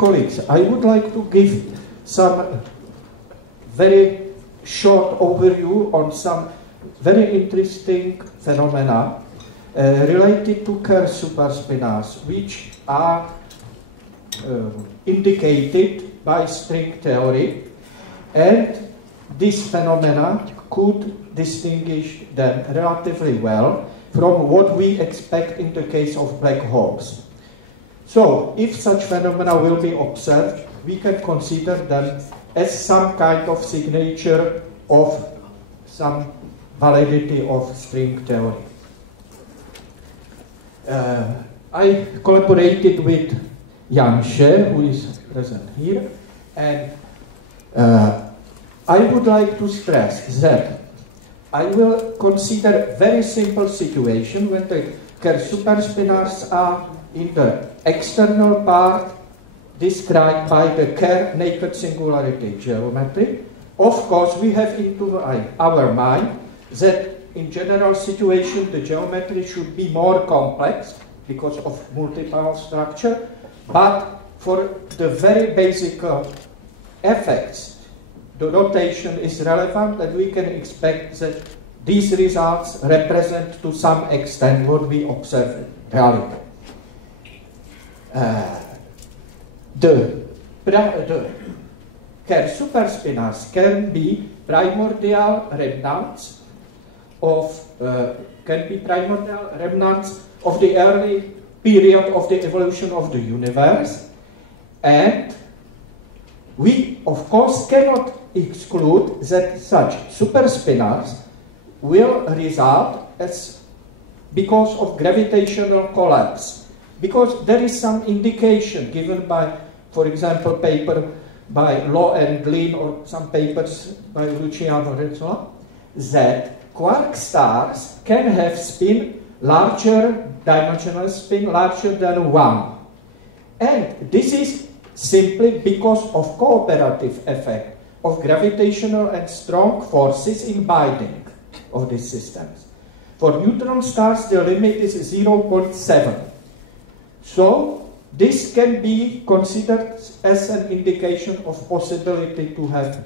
colleagues, I would like to give some very short overview on some very interesting phenomena related to Kerr superspinars, which are indicated by string theory, and this phenomena could distinguish them relatively well from what we expect in the case of black holes. So, if such phenomena will be observed, we can consider them as some kind of signature of some validity of string theory. I collaborated with Janše, who is present here, and I would like to stress that I will consider very simple situation when the Kerr superspinars are in the external part described by the Kerr naked singularity geometry. Of course, we have into our mind that in general situation the geometry should be more complex because of multiple structure, but for the very basic effects, the notation is relevant, and we can expect that these results represent to some extent what we observe in reality. The Kerr superspinars can be primordial remnants of the early period of the evolution of the universe, and we of course cannot exclude that such superspinars will result because of gravitational collapse, because there is some indication given by, for example, paper by Law and Glynn or some papers by Luciano Rezzola, that quark stars can have spin larger, dimensional spin larger than 1. And this is simply because of cooperative effect of gravitational and strong forces in binding of these systems. For neutron stars, the limit is 0.7. So this can be considered as an indication of possibility to have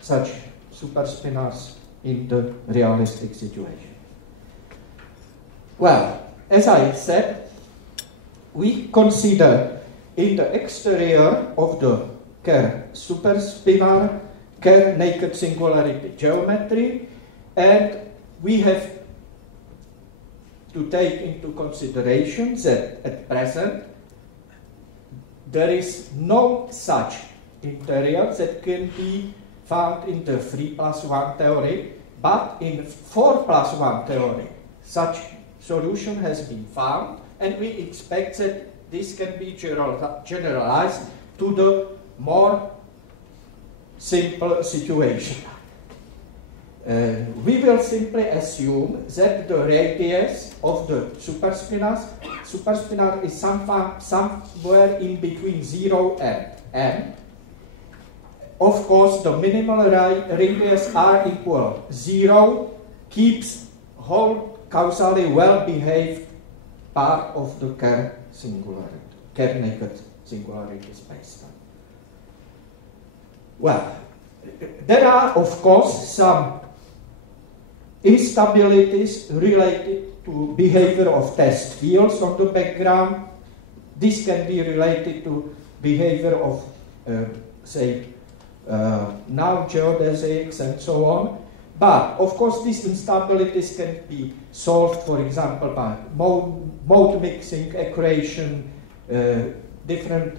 such superspinars in the realistic situation. Well, as I said, we consider in the exterior of the Kerr superspinar Kerr naked singularity geometry, and we have to take into consideration that at present there is no such interior that can be found in the 3+1 theory, but in 4+1 theory such solution has been found, and we expect that this can be generalized to the more simple situation. We will simply assume that the radius of the superspinar is somewhere in between 0 and m. Of course, the minimal radius r equal 0 keeps whole causally well-behaved part of the Kerr singularity, Kerr naked singularity spacetime. Well, there are of course some instabilities related to behavior of test fields on the background. This can be related to behavior of, say, null geodesics and so on. But, of course, these instabilities can be solved, for example, by mode mixing, accretion, different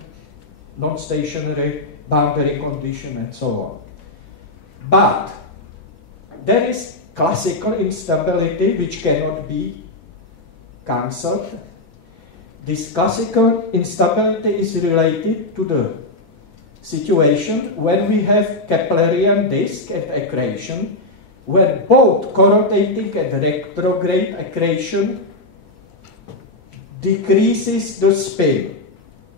non-stationary boundary condition, and so on. But there is classical instability which cannot be cancelled. This classical instability is related to the situation when we have Keplerian disk at accretion, when both corrotating and retrograde accretion decreases the spin.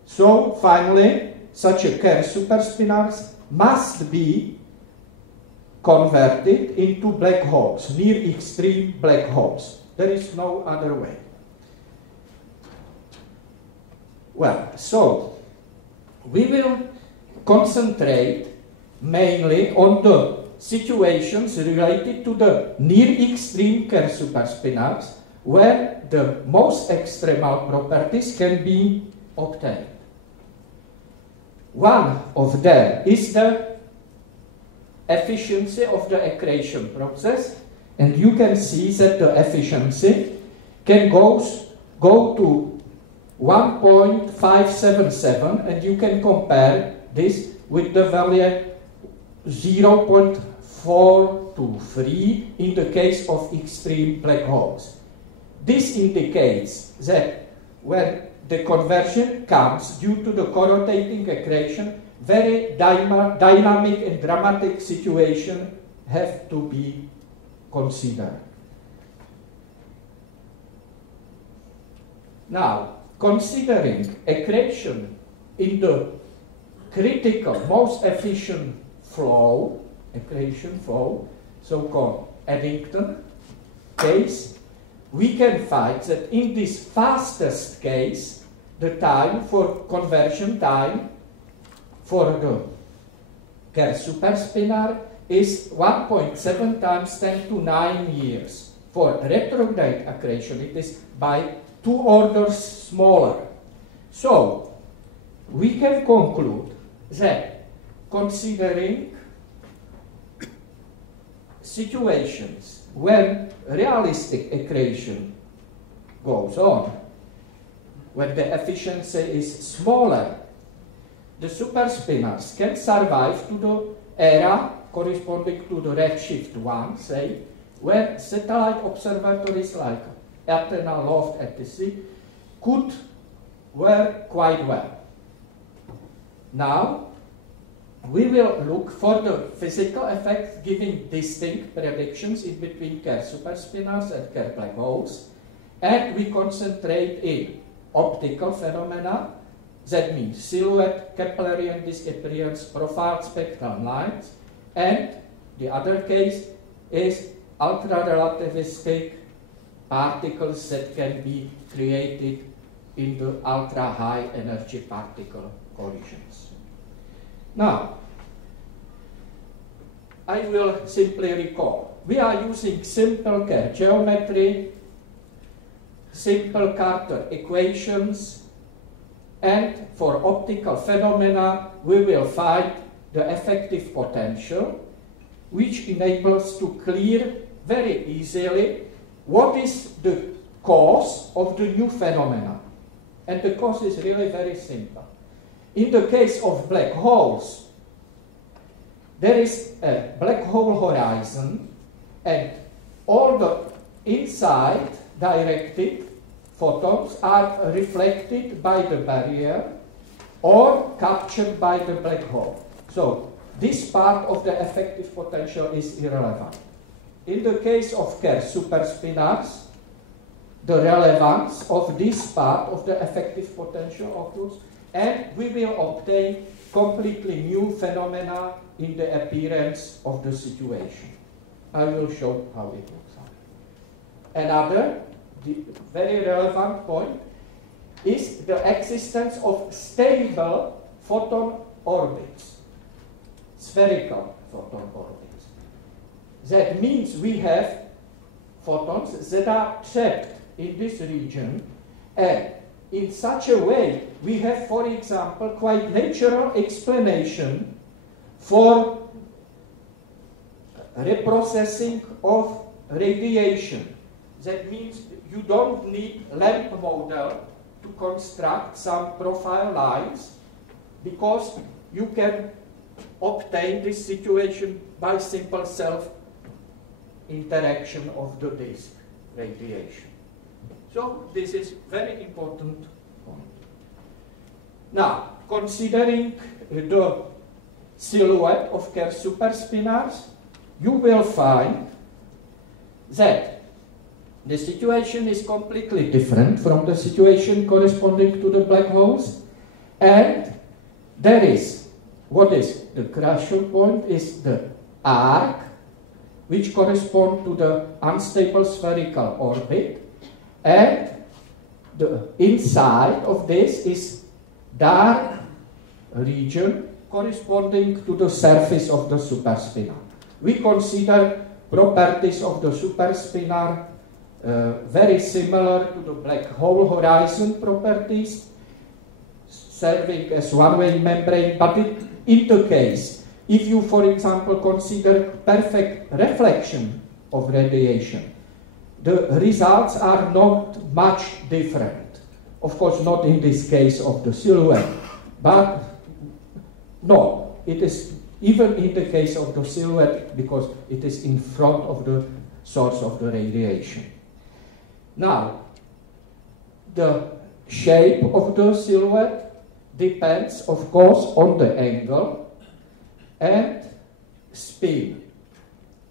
So finally, such a Kerr superspinars must be converted into black holes, near extreme black holes. There is no other way. Well, so we will concentrate mainly on the situations related to the near-extreme Kerr superspinars, where the most extremal properties can be obtained. One of them is the efficiency of the accretion process, and you can see that the efficiency can go to 1.577, and you can compare this with the value 0.423 in the case of extreme black holes. This indicates that when the conversion comes due to the co-rotating accretion, very dynamic and dramatic situations have to be considered. Now, considering accretion in the critical, most efficient flow, accretion flow, so-called Eddington case, we can find that in this fastest case, the time for conversion time for the Kerr superspinar is 1.7 times 10 to 9 years. For retrograde accretion, it is by 2 orders smaller. So, we can conclude that considering situations when realistic accretion goes on, when the efficiency is smaller, the superspinars can survive to the era corresponding to the redshift 1, say, where satellite observatories like Athena, Loft, etc. could work quite well. Now, we will look for the physical effects giving distinct predictions in between Kerr superspinars and Kerr black holes, and we concentrate in optical phenomena, that means silhouette, Keplerian disk appearance, profile spectral lines, and the other case is ultra-relativistic particles that can be created in the ultra-high energy particle collisions. Now, I will simply recall. We are using simple Kerr geometry, simple Carter equations, and for optical phenomena, we will find the effective potential, which enables to clear very easily what is the cause of the new phenomena. And the cause is really very simple. In the case of black holes, there is a black hole horizon, and all the inside directed photons are reflected by the barrier or captured by the black hole. So this part of the effective potential is irrelevant. In the case of Kerr superspinars, the relevance of this part of the effective potential occurs, and we will obtain completely new phenomena in the appearance of the situation. I will show how it looks like. Another very relevant point is the existence of stable photon orbits, spherical photon orbits. That means we have photons that are trapped in this region, and in such a way we have, for example, quite natural explanation for reprocessing of radiation. That means you don't need lamp model to construct some profile lines, because you can obtain this situation by simple self-interaction of the disk radiation. So this is very important point. Now, considering the silhouette of Kerr superspinars, you will find that the situation is completely different from the situation corresponding to the black holes, and there is, what is the crucial point is the arc, which corresponds to the unstable spherical orbit, and the inside of this is dark region corresponding to the surface of the superspinar. We consider properties of the superspinar very similar to the black hole horizon properties, serving as one-way membrane, but in the case, if you, for example, consider perfect reflection of radiation, the results are not much different. Of course, not in this case of the silhouette, but no, it is even in the case of the silhouette because it is in front of the source of the radiation. Now, the shape of the silhouette depends, of course, on the angle and spin.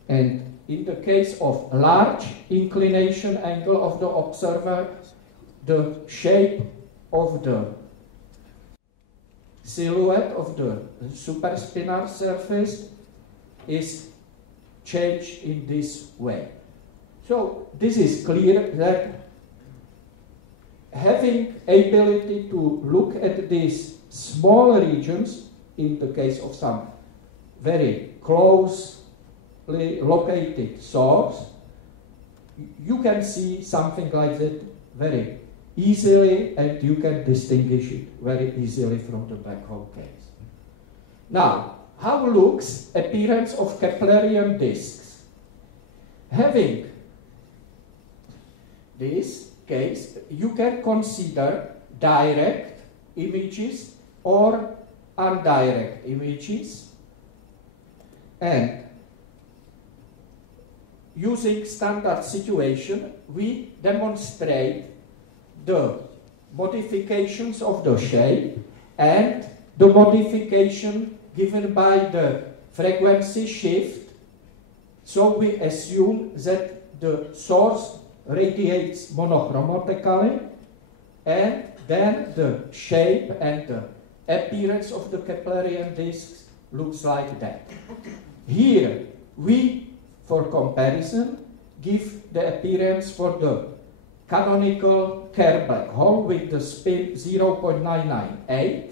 And in the case of large inclination angle of the observer, the shape of the silhouette of the superspinar surface is changed in this way. So this is clear that having ability to look at these small regions, in the case of some very closely located source, you can see something like that very easily, and you can distinguish it very easily from the black hole case. Now, how looks appearance of Keplerian disks? Having this case, you can consider direct images or indirect images, and using standard situation, we demonstrate the modifications of the shape and the modification given by the frequency shift. So we assume that the source radiates monochromatically, and then the shape and the appearance of the Keplerian disks looks like that. Here we, for comparison, give the appearance for the canonical Kerr black hole with the spin 0.998,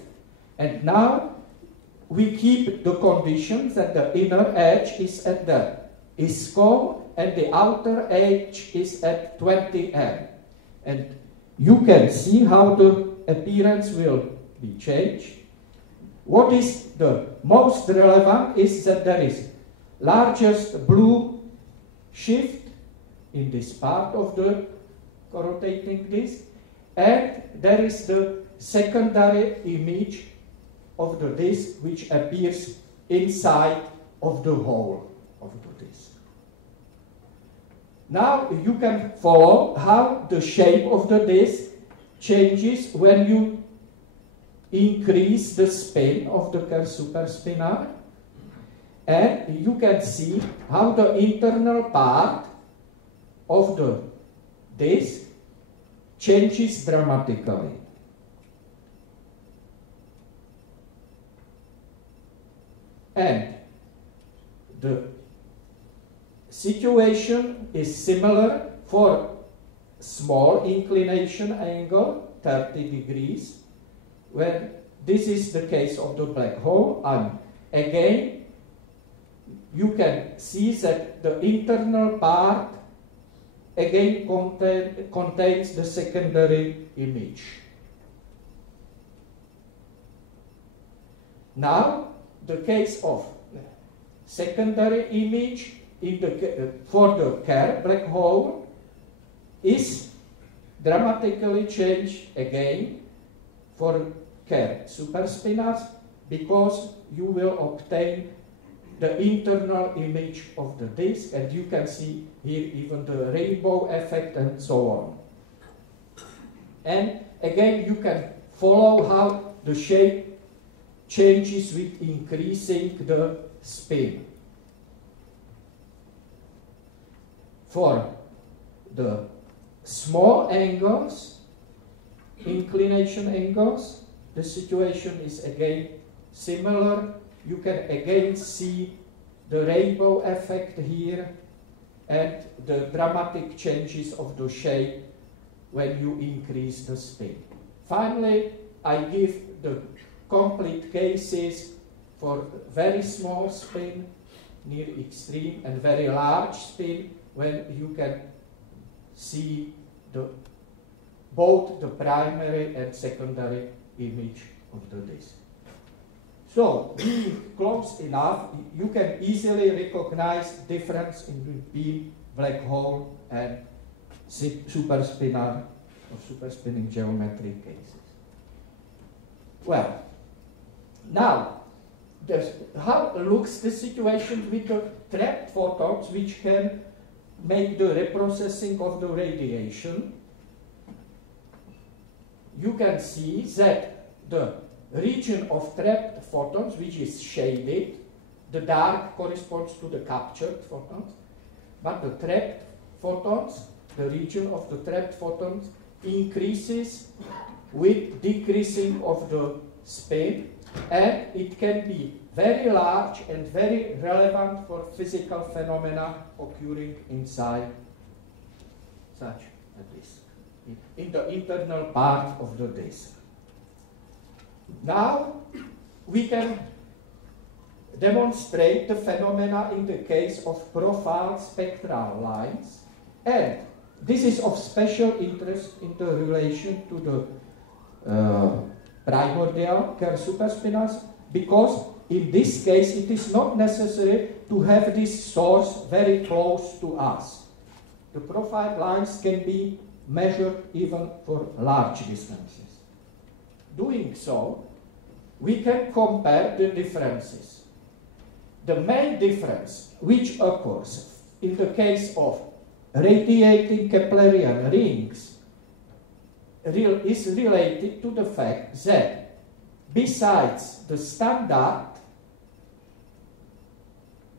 and now we keep the conditions that the inner edge is at the ISCO and the outer edge is at 20 M. And you can see how the appearance will be changed. What is the most relevant is that there is largest blue shift in this part of the rotating disk, and there is the secondary image of the disk which appears inside of the hole of the disk. Now you can follow how the shape of the disk changes when you increase the spin of the Kerr superspinar, and you can see how the internal part of the disk changes dramatically. And the situation is similar for small inclination angle, 30 degrees, when this is the case of the black hole. And again, you can see that the internal part again contains the secondary image. Now, the case of secondary image in the, for the Kerr black hole is dramatically changed again for Kerr superspinars, because you will obtain the internal image of the disk, and you can see here even the rainbow effect and so on. And again, you can follow how the shape changes with increasing the spin. For the small angles, inclination angles, the situation is again similar. You can again see the rainbow effect here and the dramatic changes of the shape when you increase the spin. Finally, I give the complete cases for very small spin near extreme and very large spin when you can see both the primary and secondary image of the disk. So, being close enough, you can easily recognize difference between black hole and superspinar or superspinning geometric cases. Well, now, how looks the situation with the trapped photons which can make the reprocessing of the radiation? You can see that the region of trapped photons, which is shaded, the dark corresponds to the captured photons, but the trapped photons, the region of the trapped photons increases with decreasing of the spin, and it can be very large and very relevant for physical phenomena occurring inside such a disk, in the internal part of the disk. Now we can demonstrate the phenomena in the case of profile spectral lines, and this is of special interest in the relation to the primordial Kerr superspinars, because in this case it is not necessary to have this source very close to us. The profile lines can be measured even for large distances. Doing so, we can compare the differences. The main difference which occurs in the case of radiating Keplerian rings is related to the fact that besides the standard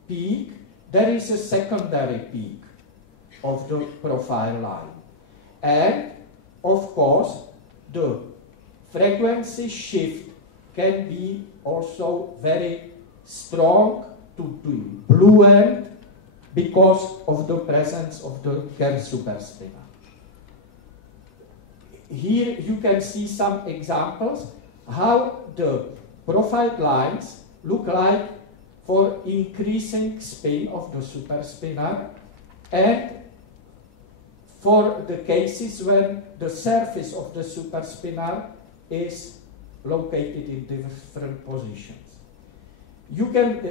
peak, there is a secondary peak of the profile line. And, of course, the frequency shift can be also very strong to the blue end because of the presence of the Kerr superspinor. Here you can see some examples how the profile lines look like for increasing spin of the superspinor, and for the cases when the surface of the superspinor is located in different positions. You can,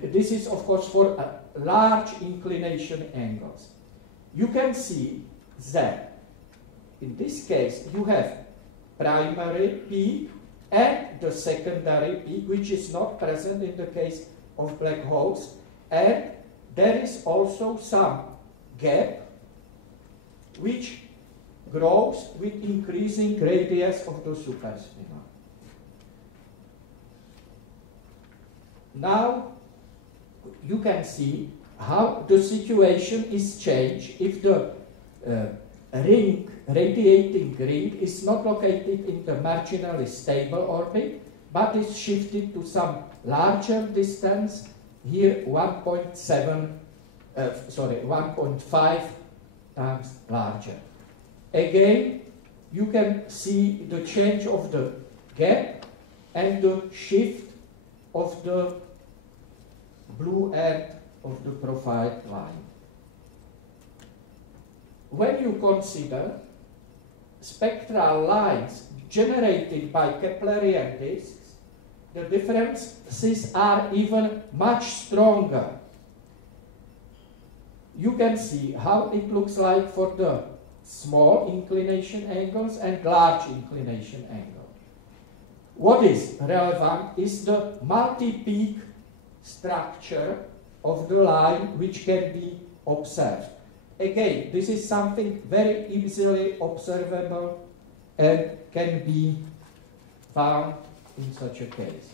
this is of course for large inclination angles. You can see that in this case you have primary peak and the secondary peak, which is not present in the case of black holes, and there is also some gap which grows with increasing radius of the superspinor. Now you can see how the situation is changed if the radiating ring is not located in the marginally stable orbit, but is shifted to some larger distance, here 1.5 times larger. Again, you can see the change of the gap and the shift of the blue end of the profile line. When you consider spectral lines generated by Keplerian disks, the differences are even much stronger. You can see how it looks like for the small inclination angles and large inclination angles. What is relevant is the multi-peak structure of the line which can be observed. Again, this is something very easily observable and can be found in such a case.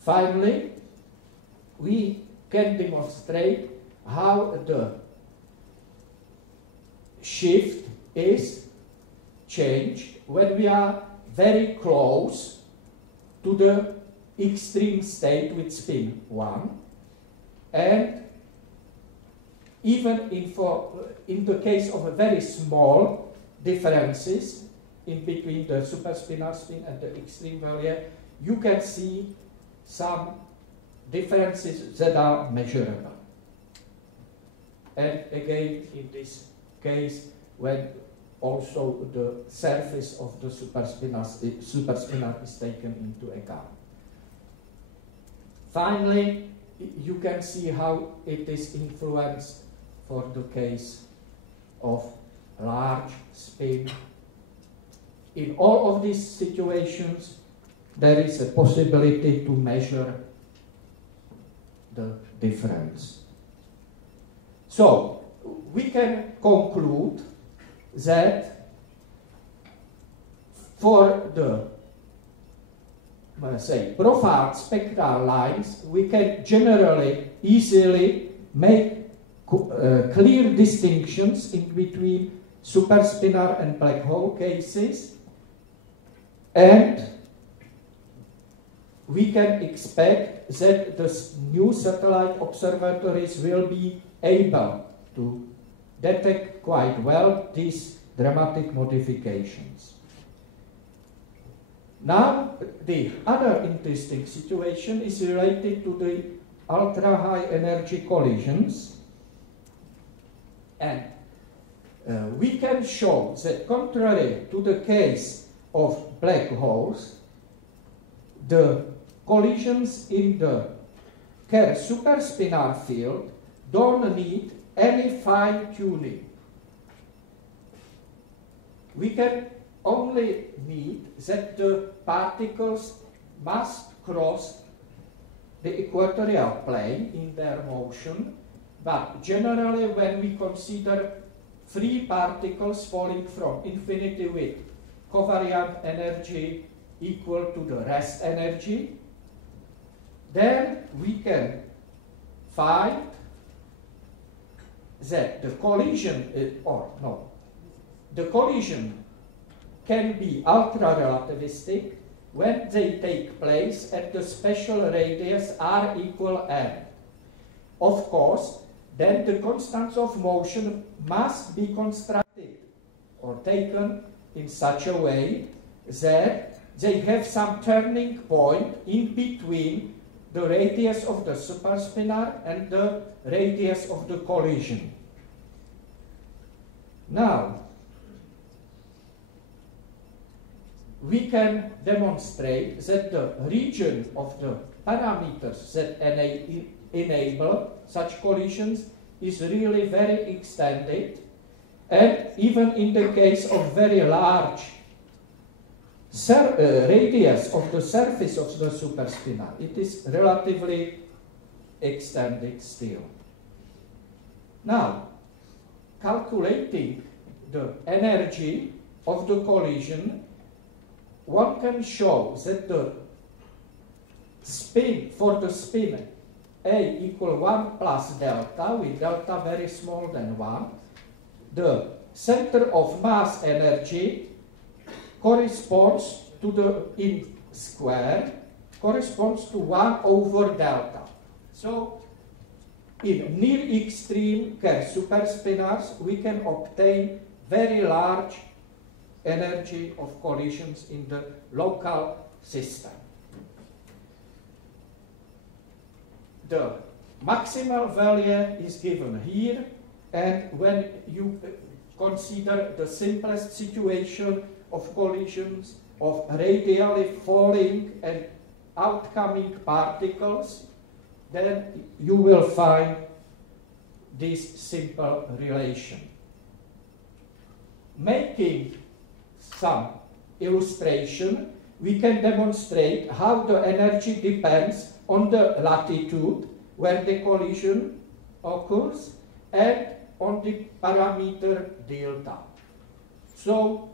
Finally, we can demonstrate how the shift is changed when we are very close to the extreme state with spin 1, and even in the case of a very small differences in between the superspinar spin and the extreme value, you can see some differences that are measurable. And again, in this case, when also the surface of the superspinar is taken into account. Finally, you can see how it is influenced for the case of large spin. In all of these situations, there is a possibility to measure the difference. So, we can conclude that for the, let's say, profound spectral lines, we can generally easily make clear distinctions in between superspinar and black hole cases, and we can expect that the new satellite observatories will be able to detect quite well these dramatic modifications. Now, the other interesting situation is related to the ultra-high energy collisions, and we can show that contrary to the case of black holes, the collisions in the Kerr superspinar field don't need any fine-tuning. We can only need that the particles must cross the equatorial plane in their motion, but generally when we consider free particles falling from infinity with covariant energy equal to the rest energy, then we can find that the collision, the collision can be ultra-relativistic when they take place at the special radius r equal n. Of course, then the constants of motion must be constructed or taken in such a way that they have some turning point in between the radius of the superspinar and the radius of the collision. Now, we can demonstrate that the region of the parameters that enable such collisions is really very extended, and even in the case of very large radius of the surface of the superspinar, it is relatively extended still. Now, calculating the energy of the collision, one can show that the spin, for the spin A equal 1 plus delta, with delta very small than 1, the center of mass energy corresponds to the, in square, corresponds to 1 over delta. So, in near extreme Kerr superspinars, we can obtain very large energy of collisions in the local system. The maximal value is given here, and when you consider the simplest situation of collisions of radially falling and outcoming particles, then you will find this simple relation. Making some illustration, we can demonstrate how the energy depends on the latitude where the collision occurs and on the parameter delta. So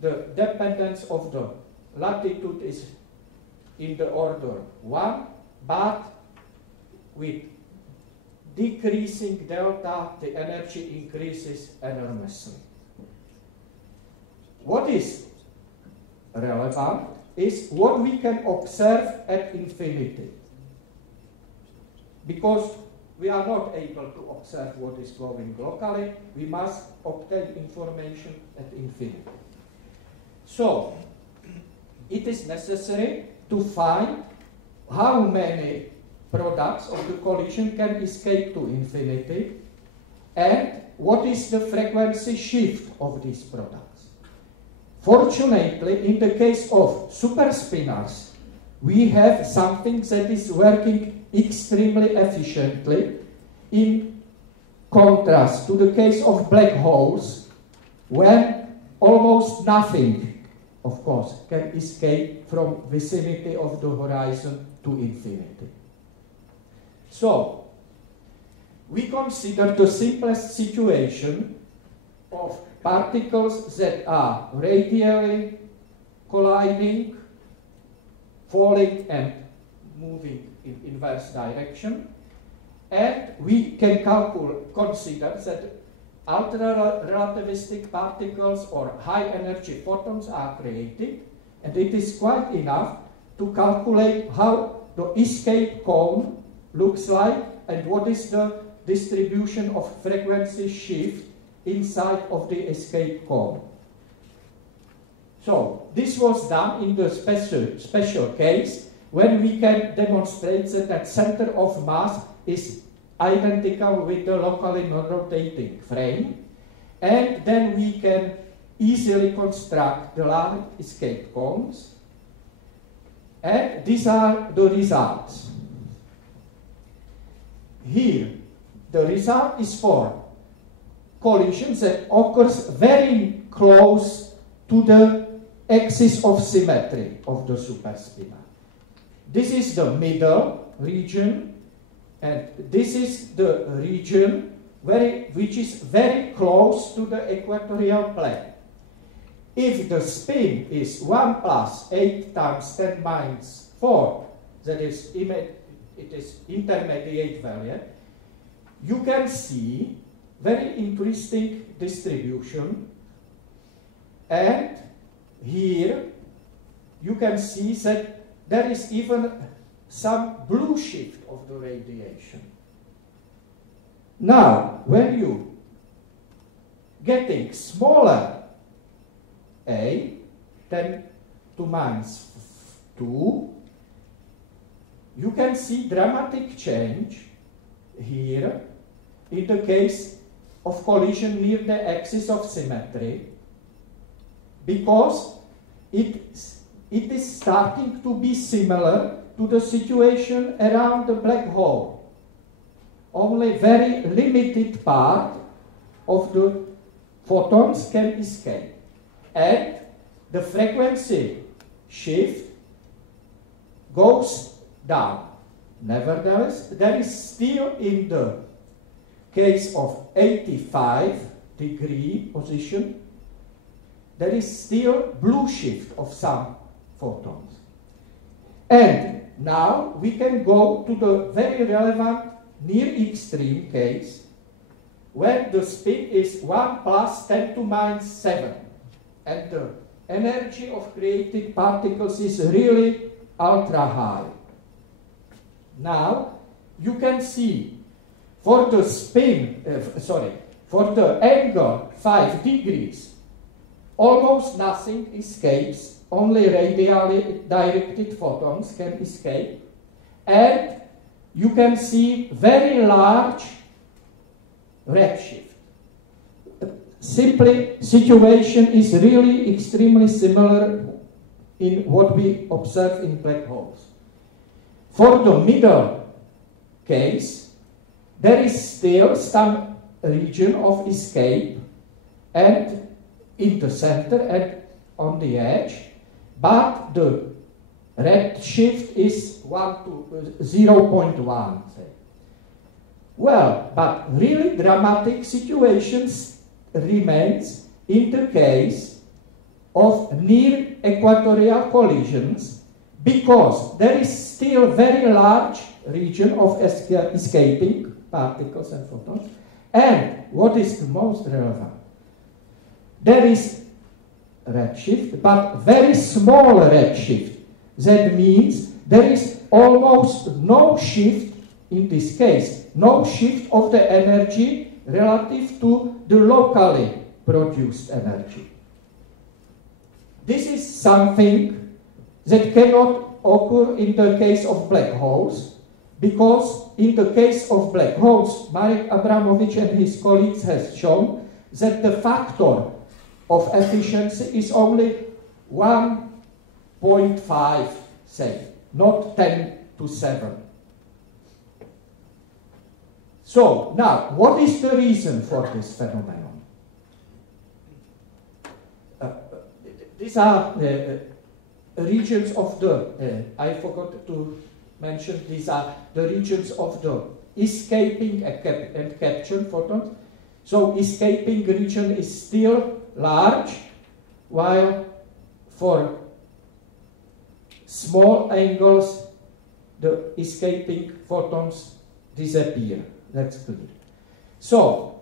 the dependence of the latitude is in the order 1, but with decreasing delta, the energy increases enormously. What is relevant is what we can observe at infinity. Because we are not able to observe what is going locally, we must obtain information at infinity. So, it is necessary to find how many products of the collision can escape to infinity and what is the frequency shift of these products. Fortunately, in the case of superspinars, we have something that is working extremely efficiently in contrast to the case of black holes, when almost nothing, of course, can escape from vicinity of the horizon to infinity. So, we consider the simplest situation of particles that are radially colliding, falling and moving in inverse direction, and we can consider that ultra-relativistic particles or high-energy photons are created, and it is quite enough to calculate how the escape cone looks like and what is the distribution of frequency shift inside of the escape cone. So, this was done in the special case when we can demonstrate that the center of mass is identical with the locally non-rotating frame, and then we can easily construct the large escape cones, and these are the results. Here, the result is for collisions that occurs very close to the axis of symmetry of the superspinar. This is the middle region, and this is the region which is very close to the equatorial plane. If the spin is 1 plus 8 times 10 minus 4, that is, it is intermediate value, you can see very interesting distribution, and here you can see that there is even some blue shift of the radiation. Now, when you getting smaller a, 10 to minus 2, you can see dramatic change here in the case of collision near the axis of symmetry, because it is starting to be similar to the situation around the black hole. Only very limited part of the photons can escape, and the frequency shift goes down. Nevertheless, there is still, in the case of 85-degree position, there is still blue shift of some photons. And now we can go to the very relevant near extreme case, when the spin is 1 plus 10 to minus 7, and the energy of created particles is really ultra high. Now you can see for the spin, for the angle 5 degrees, almost nothing escapes, only radially directed photons can escape, and you can see very large redshift. Simply, situation is really extremely similar in what we observe in black holes. For the middle case, there is still some region of escape and in the center and on the edge, but the redshift is 0.1. Well, but really dramatic situations remains in the case of near equatorial collisions, because there is still very large region of escaping particles and photons, and what is the most relevant, there is redshift, but very small redshift. That means there is almost no shift in this case, no shift of the energy relative to the locally produced energy. This is something that cannot occur in the case of black holes, because in the case of black holes, Marek Abramovich and his colleagues have shown that the factor of efficiency is only 1.5, say, not 10 to 7. So, now, what is the reason for this phenomenon? These are regions of the, I forgot to mention, these are the regions of the escaping and captured photons. So escaping region is still large, while for small angles, the escaping photons disappear. That's clear. So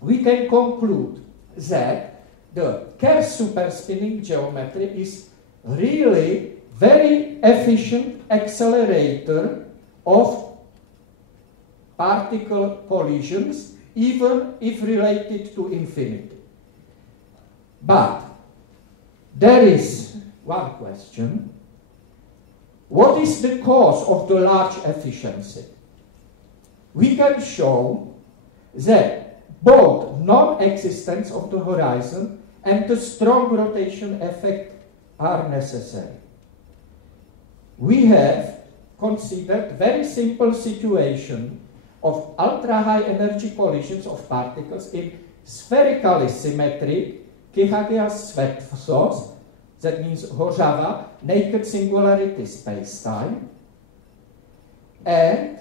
we can conclude that the Kerr superspinning geometry is really very efficient accelerator of particle collisions, even if related to infinity. But there is one question. What is the cause of the large efficiency? We can show that both non-existence of the horizon and the strong rotation effect are necessary. We have considered very simple situation of ultra-high energy collisions of particles in spherically symmetric Kychagias svetsos, that means hořava, naked singularity spacetime, and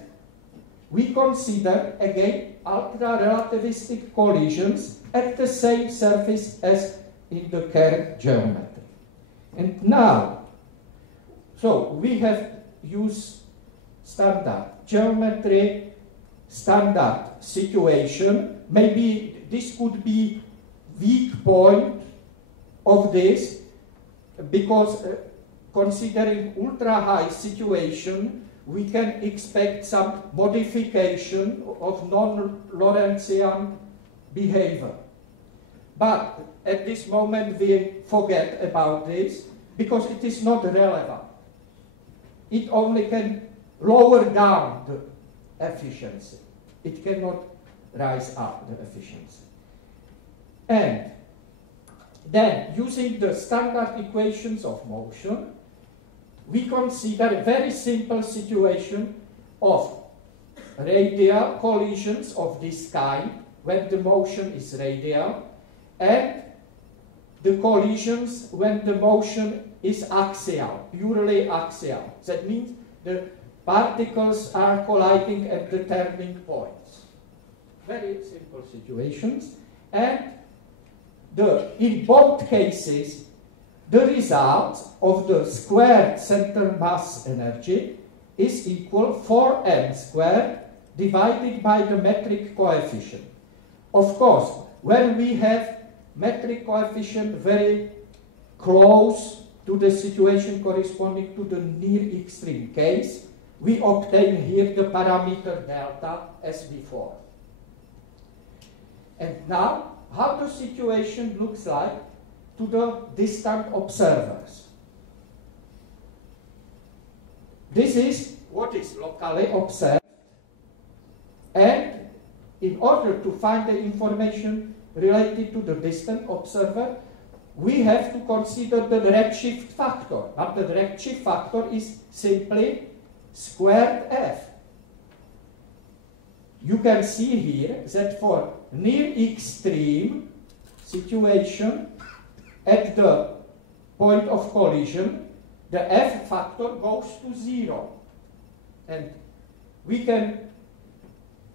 we consider again ultra-relativistic collisions at the same surface as in the Kerr geometry. And now, so we have used standard geometry, standard situation. Maybe this could be weak point of this, because considering ultra-high situation, we can expect some modification of non-Lorentzian behavior. But at this moment we forget about this because it is not relevant. It only can lower down the efficiency. It cannot rise up the efficiency. And then, using the standard equations of motion, we consider a very simple situation of radial collisions of this kind, when the motion is radial, and the collisions when the motion is axial, purely axial. That means the particles are colliding at the turning points. Very simple situations. And in both cases, the result of the squared center mass energy is equal 4m squared divided by the metric coefficient. Of course, when we have metric coefficient very close to the situation corresponding to the near extreme case, we obtain here the parameter delta as before. And now, how the situation looks like to the distant observers. This is what is locally observed, and in order to find the information related to the distant observer, we have to consider the redshift factor. But the redshift factor is simply squared f. You can see here that for near extreme situation at the point of collision, the f factor goes to 0. And we can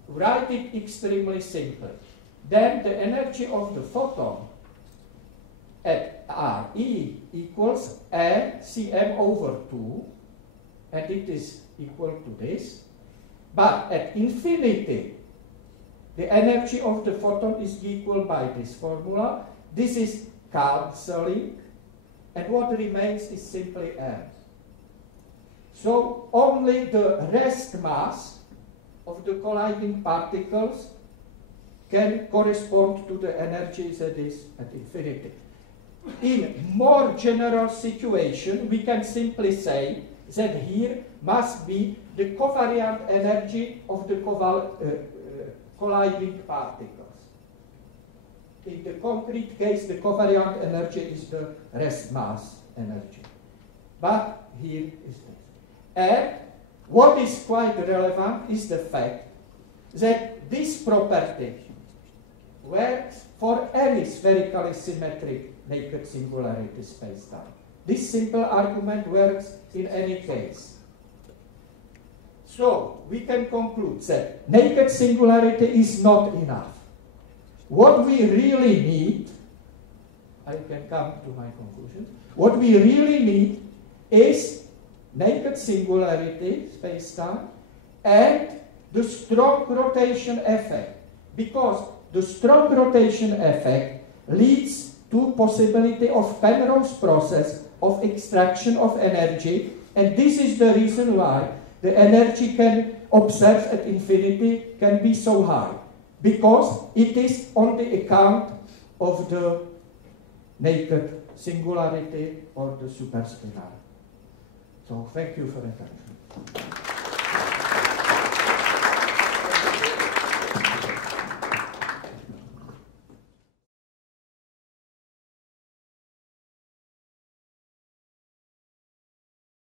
write it extremely simply. Then the energy of the photon at Re equals a cm over 2, and it is equal to this. But at infinity, the energy of the photon is equal by this formula. This is cancelling, and what remains is simply m. So only the rest mass of the colliding particles can correspond to the energy that is at infinity. in more general situation, we can simply say that here must be the covariant energy of the colliding particles. In the concrete case, the covariant energy is the rest mass energy. But here is this. And what is quite relevant is the fact that this property works for any spherically symmetric naked singularity spacetime. This simple argument works in any case. So, we can conclude that naked singularity is not enough. What we really need, I can come to my conclusion, what we really need is naked singularity spacetime and the strong rotation effect, because the strong rotation effect leads to possibility of Penrose process of extraction of energy, and this is the reason why the energy can observed at infinity can be so high, because it is on the account of the naked singularity or the superspinar. So thank you for attention.